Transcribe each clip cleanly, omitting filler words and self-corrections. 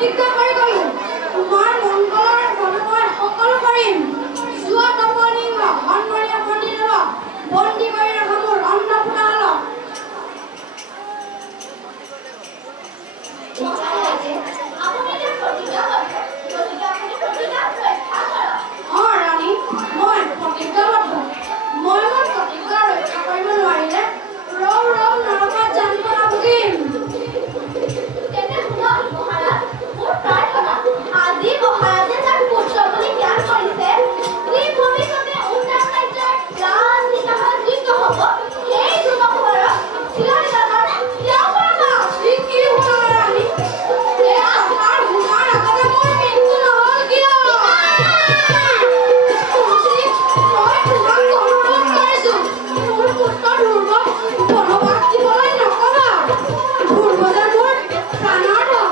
প্ৰতিজ্ঞা কৰি গলো তোমাৰ মংগলৰ বাবে মই সকলো কৰিম। যোৱা তপনি ধনমৰীয়া পণ্ডিতক বন্দী কৰি ৰখা মোৰ অন্নপূৰ্ণালক ৰাণী, মই প্ৰতিজ্ঞাবদ্ধ। মই মোৰ প্ৰতিজ্ঞা ৰক্ষা কৰিব নোৱাৰিলে ৰৌ ৰৌ নৰকত যান্ত্ৰণা ভুগিম। আজি মহাৰাজে যাক পুত্ৰ বুলি জ্ঞান কৰিছে, সি ভৱিষ্যতে উত্তৰ ৰাজ্যৰ ৰাজ নিকাহৰ যোগ্য হ'ব। সেই যুৱকবোৰক চিৰদিনৰ কাৰণে ত্যাগ কৰা। কি শুনা ৰাণী? এই কথাৰ শুনাৰ আগতে মোৰ মৃত্যু নহ'ল কিয়? তুলসী, মই তোমাক অনুৰোধ কৰিছো, মোৰ পুত্ৰ ধ্ৰুৱক বনবাস দিবলৈ নকবা। ধ্ৰুৱ যে মোৰ প্ৰাণৰ ধন।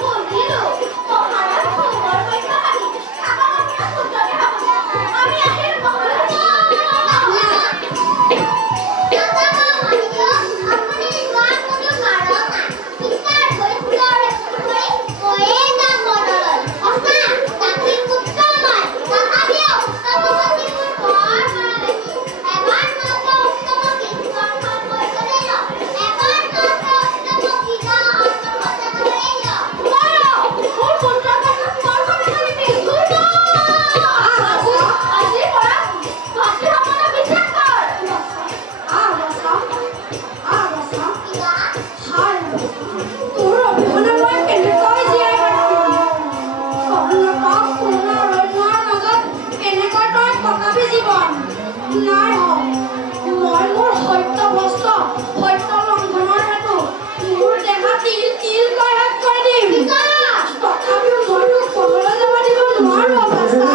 বুজিলো। মহাৰাজ সুন্দৰ বৈদ্যবাদী। আপোনাৰ পুত্ৰকে হ'ব। আমি আহিলো মহাৰাজ। তোৰ অবিহনে মই কেনেকৈ জীয়াই থাকিম? কৰ্ণপাক পূৰ্ণ অৰণ্যৰ মাজত কেনেকৈ তই কটাবি জীৱন? নাই হওক, মই মোৰ সত্য বস্ত্ৰ সত্য লংঘনৰ হেতু মোৰ দেহা তিল তিলকৈ শেষ কৰি দিম। তথাপিও মই তোক কবলৈ যাব দিব নোৱাৰো অৱস্থা।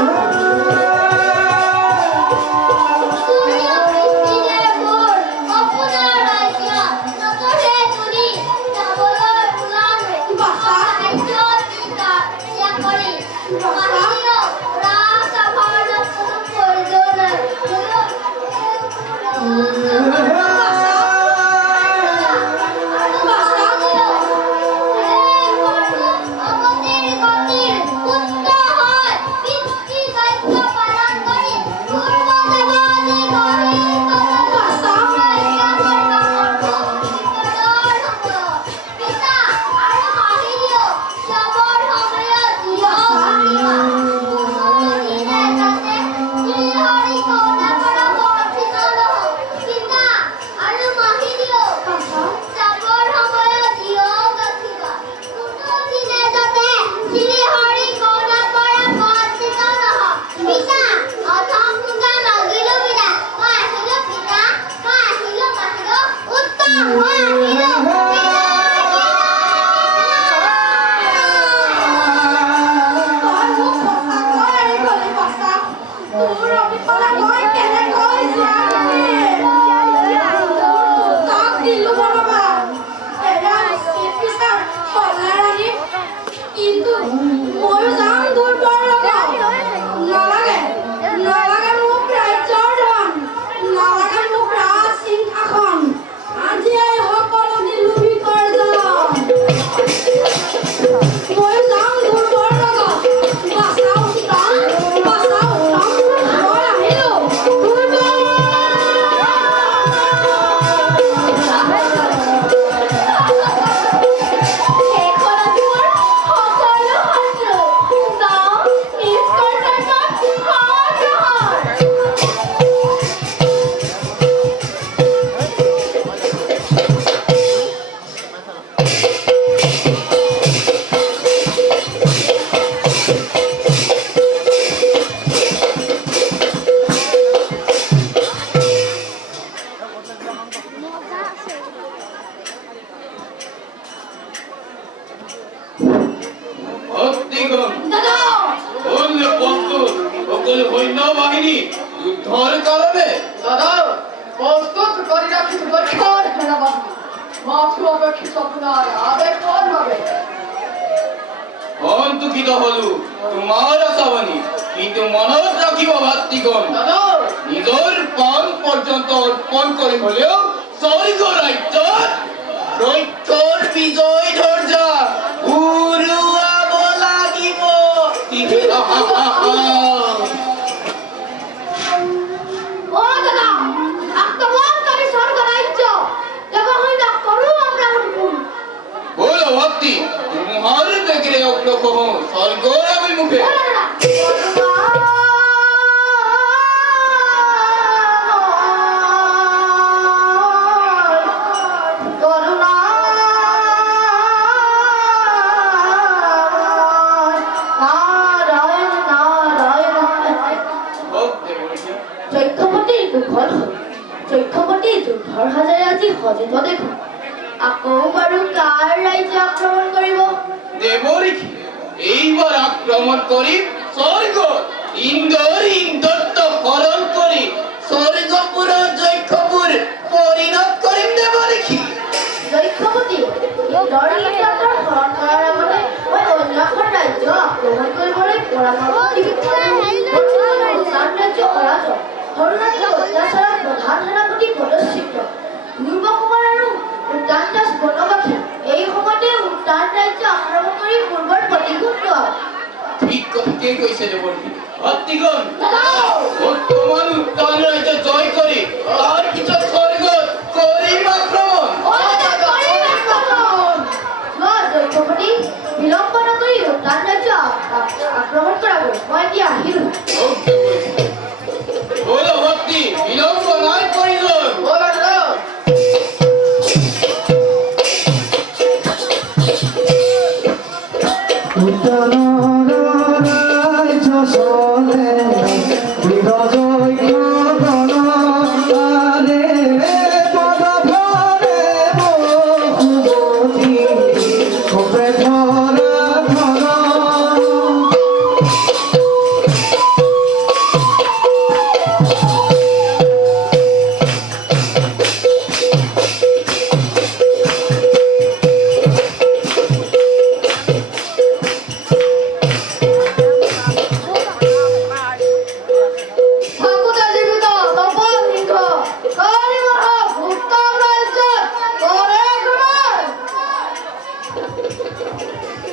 কিন্তু ময়ো যাম তোৰ বৰ লগত। নালাগে, নালাগে মোক ৰাজ্যৰ ধন, নালাগে মোক ৰাজ সিংহাসন। আজি এই সকলো লোভী কৰজন। ময়ো যাম তোৰ বৰ লগত। বাচাও উত্তম, বাচাও উত্তম, মই আহিলো তোৰ সৈন্যবাহিনী যুদ্ধৰ কাৰণে দাদা প্ৰস্তুত কৰি ৰাখিছো দক্ষিণ সেনাবাহিনী। মাথো অপেক্ষিত আপোনাৰ আদেশৰ বাবে। সন্তুষ্টিত হলো তোমাৰ আশাবাণী, কিন্তু মনত ৰাখিব ভাতৃগণ, নিজৰ প্ৰাণ পৰ্যন্ত অৰ্পণ কৰি হলেও স্বৰ্গ ৰাজ্যত দক্ষৰ বিজয় ধৰ্যা ও দাদা আক্রমণকারী স্বর্গ রাজ্য দেবহীন করু আমরা উঠবুন বলো ভক্তি মহার বেগরে অগ্রহ স্বর্গর অভিমুখে ভক্তি বলছে ঘৰ হাজাৰে আজি সজে তো দেখো আকৌ বাৰু কাৰ ৰাজ্য আক্ৰমণ কৰিব দেবৰিখি এইবাৰ আক্ৰমণ কৰি স্বৰ্গ ইন্দোৰ ইন্দত্ত হৰণ কৰি স্বৰ্গপুৰ জৈক্ষপুৰ পৰিণত কৰি দেবৰিখি দৈক্ষপতি দৰিদ্ৰতাৰ হৰণ কৰাৰ আগতে মই অন্য এখন ৰাজ্য আক্ৰমণ কৰিবলৈ ৰাজ্য অৰাজক হৰনাথী অত্যাচাৰৰ প্ৰধান সেনাপতি পদচ্যুত দুৰ্গকুমাৰ আৰু উদ্যানদাস বনবাসী এই সময়তে উদ্যান ৰাজ্য আক্ৰমণ কৰি পূৰ্বৰ প্ৰতিশোধ লোৱা ঠিক কথাকে কইছে দেবৰিখি ভক্তিগণ বৰ্তমান উত্তান ৰাজ্য জয় কৰি তাৰ কিছু স্বৰ্গ কৰিম আক্ৰমণ দৈক্ষপতি বিলম্ব নকৰি উদ্যান ৰাজ্য আক্ৰমণ কৰাগৈ মই এতিয়া আহিলো ভক্তি বলছে বলো ভক্তি বিলম্ব নাই প্রয়োজন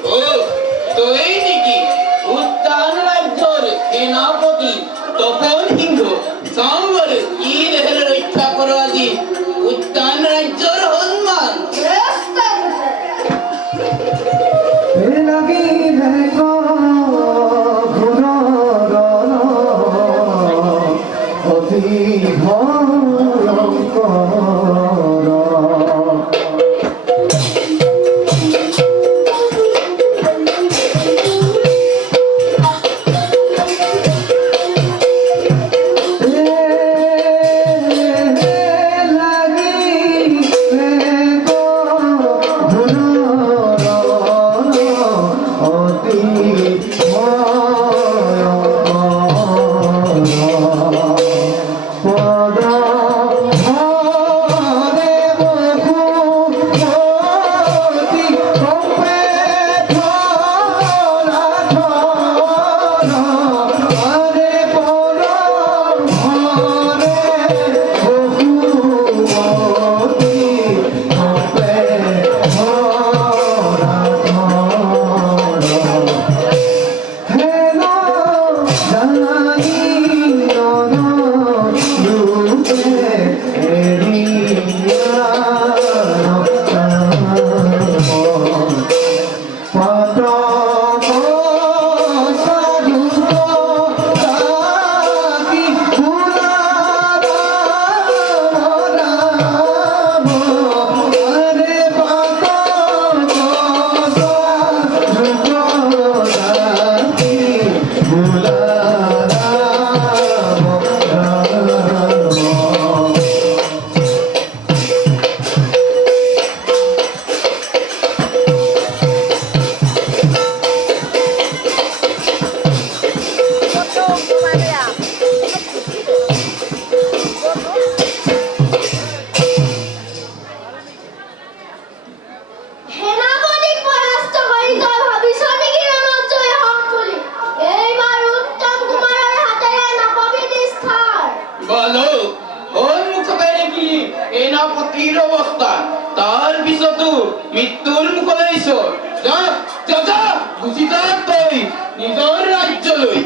ও তো এই নাকি উত্তান রাজ্যের সেনাপতি তপন সিংহ সাম্বর কি রেল রক্ষা করো আজি উত্তান রাজ্যের হনুমান সেনাপতির অবস্থা তার পিছতো মৃত্যুর মুখলৈ যা যা যা গুচি যা তই নিজৰ ৰাজ্যলৈ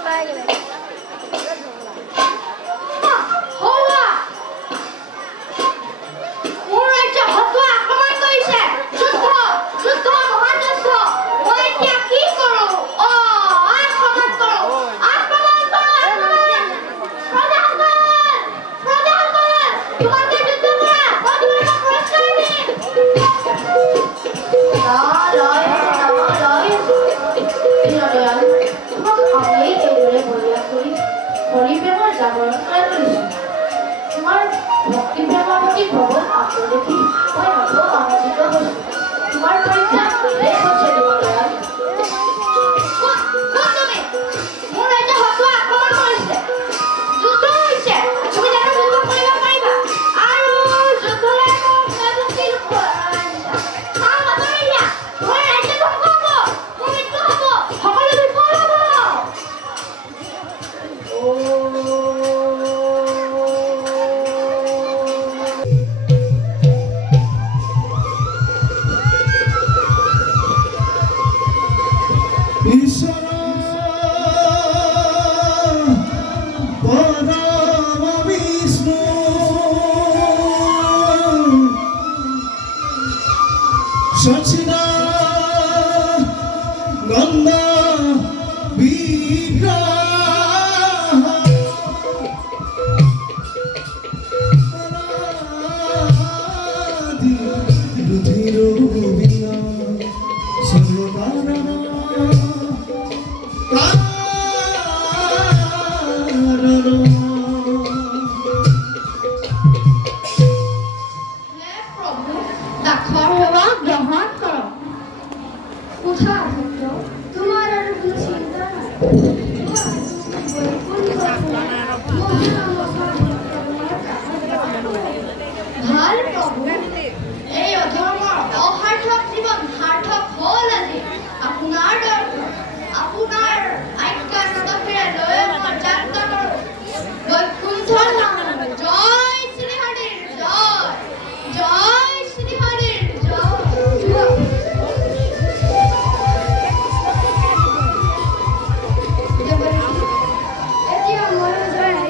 হৌৱা মোৰ ৰাজ্য হতুৱা আক্ৰমণ কৰিছে যুদ্ধ যুদ্ধ মহান যুদ্ধ মই এতিয়া কি কৰো আক্ৰমণ কৰো প্ৰজাসকল তোমালোকে যুদ্ধ কৰা মই তোমালোকক পুৰস্কাৰ দিম হৰিপ্ৰেমৰ জাগৰণ কৰা কৰিছোঁ তোমাৰ ভক্তি প্ৰেমৰ প্ৰতি ভগৱান আপুনি দেখি মই নতুন অনুচিত হৈছোঁ তোমাৰ পৰীক্ষা বেলেগ হৈছে দিবলৈ মোৰ ৰাজ্য হতুৱা আক্ৰমণ কৰিছে যুদ্ধ হৈছে তুমি জানো যুদ্ধ কৰিব পাৰিবা আৰু যুদ্ধৰে মোৰ ৰাজ্য ধ্বংস হ'ব মোৰ মৃত্যু হ'ব সকলো বিফল হ'ব ঈশ্বৰ পৰম বিষ্ণু সচিদানন্দ বিগ্ৰহ অনাদি ৰুধিৰ বিনা সৰ্বকাৰণ হে প্ৰভু দাসৰ সেৱা গ্ৰহণ কৰক উঠা ভক্ত তোমাৰ আৰু কোনো চিন্তা নাই ভাল প্ৰভু এই অধৰ্মৰ অসাৰ্থক জীৱন সাৰ্থক হ'ল আজি আপোনাৰ দৰ্শন আপোনাৰ আজ্ঞা নদফেৰে লৈ মই যাত্ৰা কৰোঁ বৈকুণ্ঠ ধাম জয় শ্ৰীহৰিৰ জয় জয় শ্ৰীহৰিৰ জয় এতিয়া ময়ো যাওঁ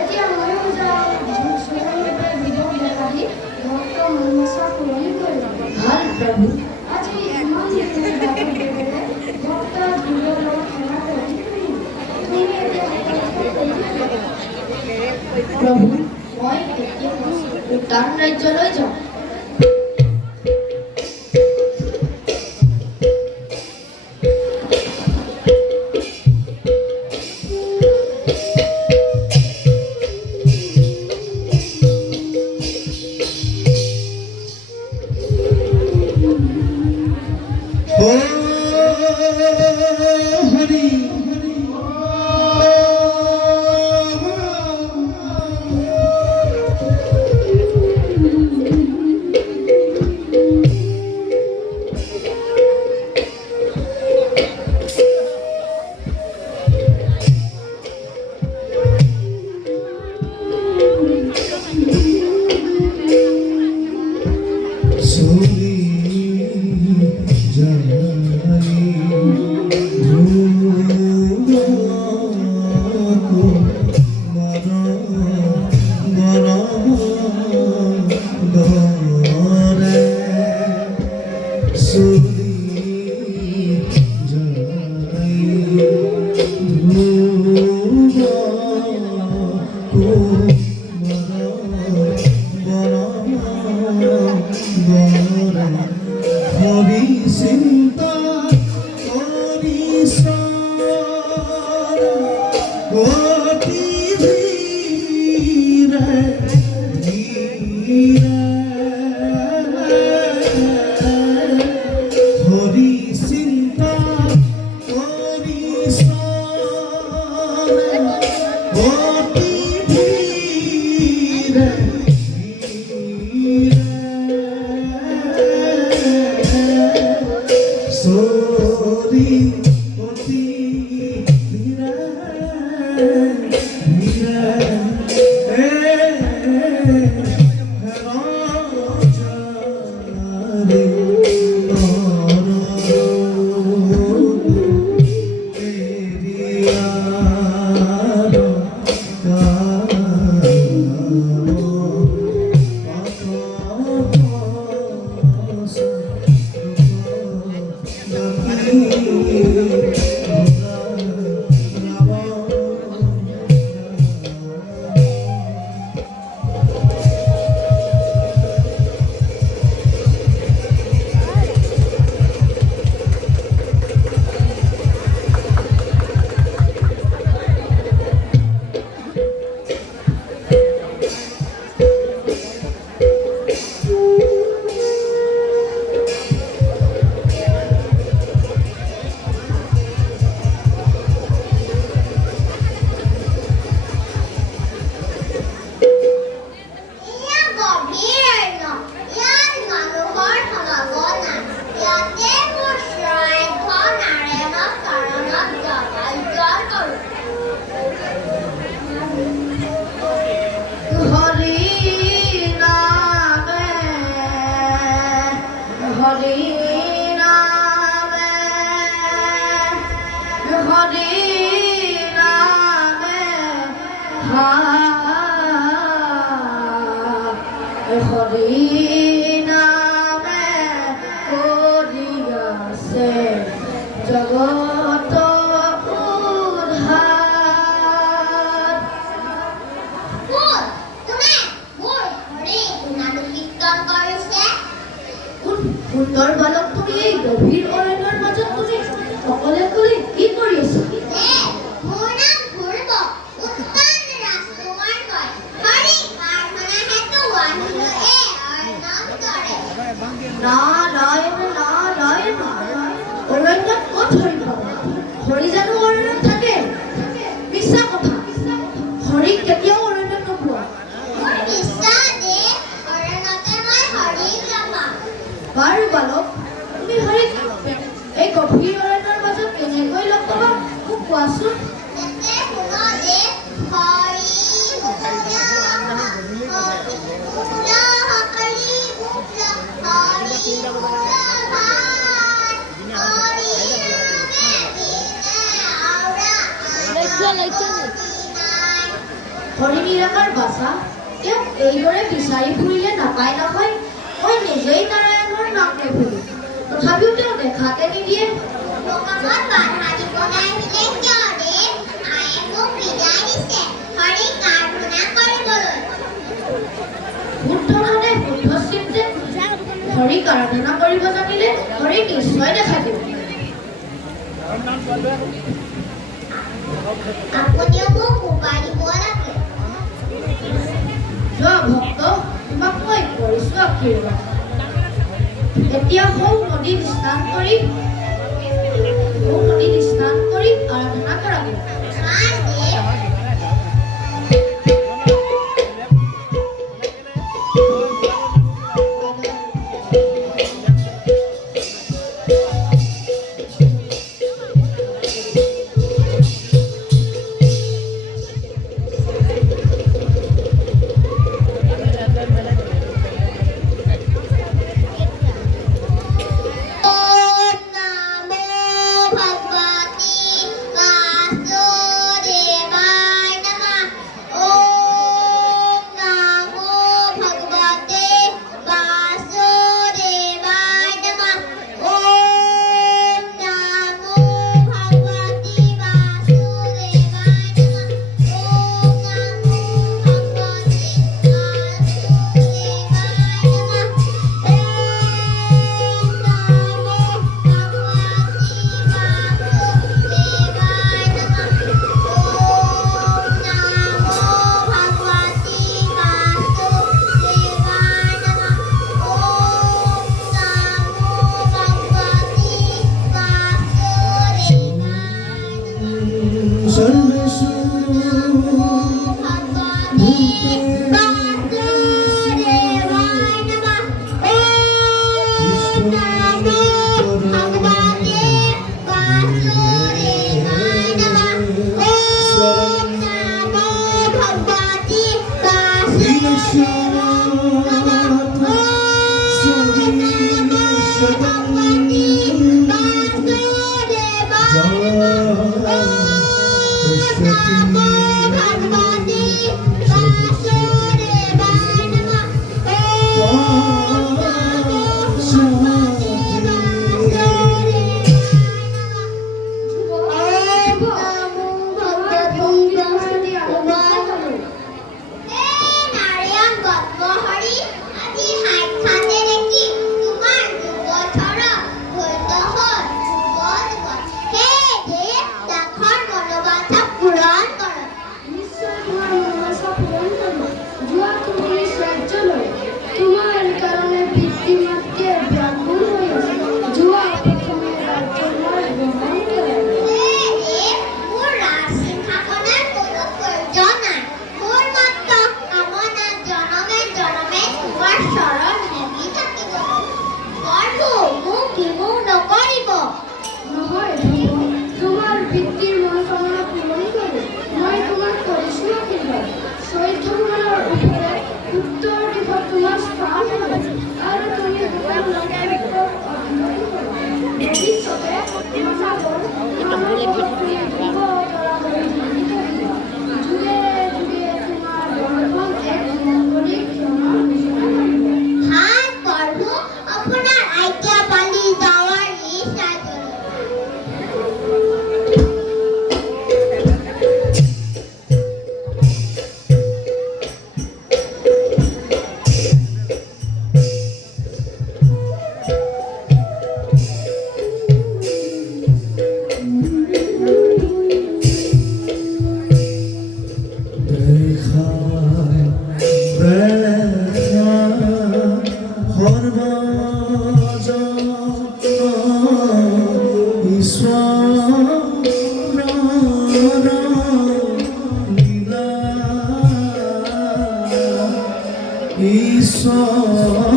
এতিয়া ময়ো যাওঁ ভক্ত মনসা পূৰণ কৰিম ভাল প্ৰভু আজি ইমান ভক্ত দূৰৰ লগত সেৱা কৰি প্ৰভু মই এতিয়া উত্তৰ ৰাজ্যলৈ যাওঁ হরি সোনি জানি হরি চিন্তা হরি অতি ধীরে ধীরে হরি চিন্তা হরি অতি ধীরে সোরি অতি ধীরে ধীরে রাজা রে হৰি নামে কৰিয়াছে জগত উদ্ধাৰ। কোন কোনে মোৰ হৰি গুণানু কীৰ্তন কৰিছে? সুন্দৰ বালক, তুমি এই গভীৰ অৰণ্যৰ মাজত তুমি অকলে অকলে কি কৰি আছা? মোৰ নাম ধ্ৰুৱ, উত্তম ৰাজকুমাৰ কয়। হৰি প্ৰাৰ্থনা হেতু আহিলো এই অৰণ্যৰে। নাৰায়ণ নাৰায়ণ, অৰণ্যত ক'ত হৰি পাব? হৰি জানো অৰণ্যত থাকে? মিছা কথা, হৰিক কেতিয়াও অৰণ্যত নোপোৱা। মোৰ বিশ্বাস যে অৰণ্যতে মই হৰিক নাপাম। বাৰু বালক, তুমি হৰিক এই গভীৰ অৰণ্যৰ মাজত কেনেকৈ লগ পাবা মোক কোৱাচোন। তেন্তে শুনো যে হৰি মুকুন্দ হৰি মুকুন্দ হৰি মুকুন্দ হৰি মুকুন্দ ভাই হৰি হৰি নিৰাকাৰ বাচা, তেওঁক এইদৰে বিচাৰি ফুৰিলে নাপায় নহয়। মই নিজেই নাৰায়ণৰ নাম নুশুনো, তথাপিও তেওঁ দেখাতে নিদিয়ে। সকামত বাধা দিবলৈ আহিলে কিয় ৰে? আয়ে মোক বিদায় দিছে হৰিক প্ৰাৰ্থনা কৰিবলৈ। শুদ্ধ মানে শুদ্ধ চিন্তে হৰিক আৰাধনা কৰিব জানিলে হৰিক নিশ্চয় দেখা দিব। আপুনিও মোক উপায় দিব লাগে। যোৱা ভক্ত, তোমাক মই কৰিছো আশীৰ্বাদ। এতিয়া হৌ নদীত স্নান কৰি আৰাধনা কৰাগৈ। ঈশ্বৰ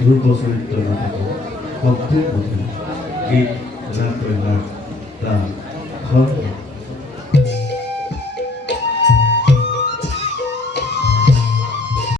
দুৰ্বচৰিত্ৰ নাটকৰ শক্তিৰ কথা গীত ৰাগ ৰাগ ৰাগ